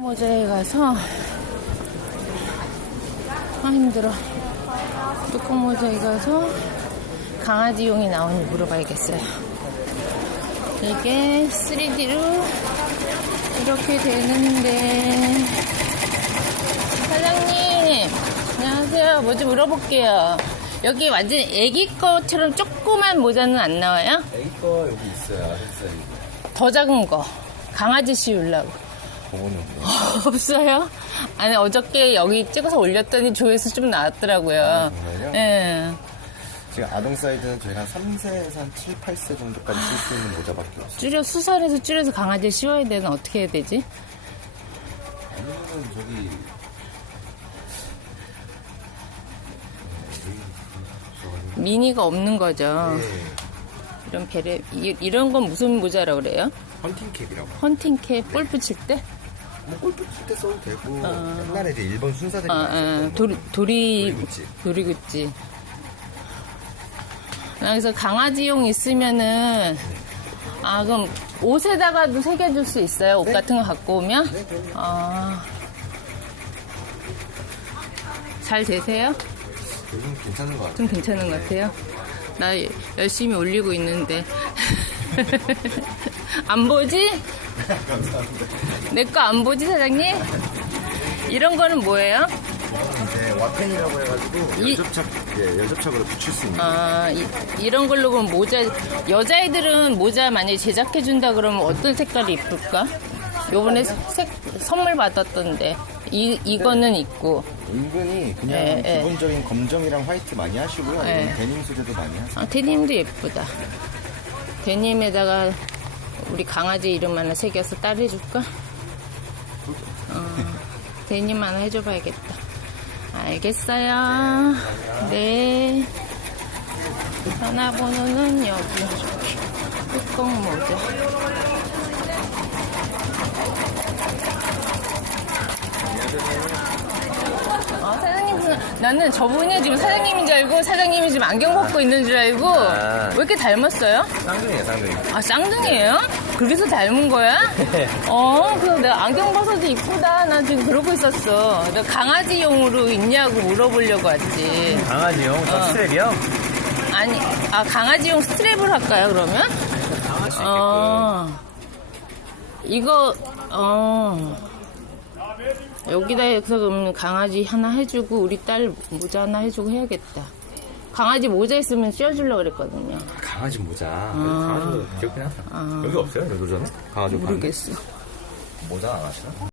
모자에 가서. 아 힘들어. 뚜껑 모자에 가서. 강아지용이 나오니 물어봐야겠어요. 이게 3D로 이렇게 되는데. 사장님 안녕하세요. 뭐 좀 물어볼게요. 여기 완전 애기 거처럼 조그만 모자는 안 나와요? 애기 거 여기 있어요. 더 작은 거. 강아지 씌우려고 그거는 뭐. 없어요? 아니 어저께 여기 찍어서 올렸더니 조회수 좀 나왔더라고요. 아, 정말요? 예. 지금 아동 사이즈는 저희가 한 3세에서 한 7, 8세 정도까지 쓸 수 있는 모자밖에 없어요. 줄여 수선해서 줄여서 강아지 씌워야 되는 어떻게 해야 되지? 아니면은 저기 미니가 없는 거죠. 예, 이런 배려 이, 이런 건 무슨 모자라 그래요? 헌팅캡이라고. 헌팅캡 골프 칠 때? 뭐 골프 칠때 써도 되고 옛날에 이제 일본 순사들이 어, 어, 도리 거. 도리 도리굿지. 도리굿지. 그래서 강아지용 있으면은 아 그럼 옷에다가도 새겨줄 수 있어요? 옷 네. 같은 거 갖고 오면? 네, 그럼요. 아. 잘 되세요? 요즘 괜찮은 것 같아요. 좀 괜찮은 것 같아요. 나 열심히 올리고 있는데. 안 보지? 내 거 안 보지, 사장님? 이런 거는 뭐예요? 이제 와펜이라고 해가지고 이- 여접착, 예, 여접착으로 붙일 수 있는. 아, 이, 런 걸로 그럼 모자, 여자애들은 모자 만약에 제작해 준다 그러면 어떤 색깔이 이쁠까? 요번에 색, 선물 받았던데. 이, 이거는 있고. 은근히 그냥 예, 예. 기본적인 검정이랑 화이트 많이 하시고요. 예. 데님 소재도 많이 하세요. 아, 데님도 예쁘다. 데님에다가 우리 강아지 이름 하나 새겨서 따르해줄까? 어, 데님 하나 해줘봐야겠다. 알겠어요. 네. 전화번호는 여기. 뚜껑 모자. 어, 사장님, 나는 저분이 지금 사장님인 줄 알고 사장님이 지금 안경 벗고 있는 줄 알고 아. 왜 이렇게 닮았어요? 쌍둥이에요, 쌍둥이. 아 쌍둥이에요? 그래서 닮은 거야? 어, 그래서 내가 안경 벗어도 이쁘다. 난 지금 그러고 있었어. 내가 강아지용으로 있냐고 물어보려고 왔지. 강아지용, 저 어. 스트랩이요? 아니, 아 강아지용 스트랩을 할까요? 그러면? 어, 이거 어. 여기다 해서 그러면 강아지 하나 해주고 우리 딸 모자 하나 해주고 해야겠다. 강아지 모자 있으면 씌워주려고 그랬거든요. 강아지 모자. 강아지 모자 귀엽긴 하다. 여기 없어요? 여기 도전에? 강아지 모르겠어. 모자 안 하시나?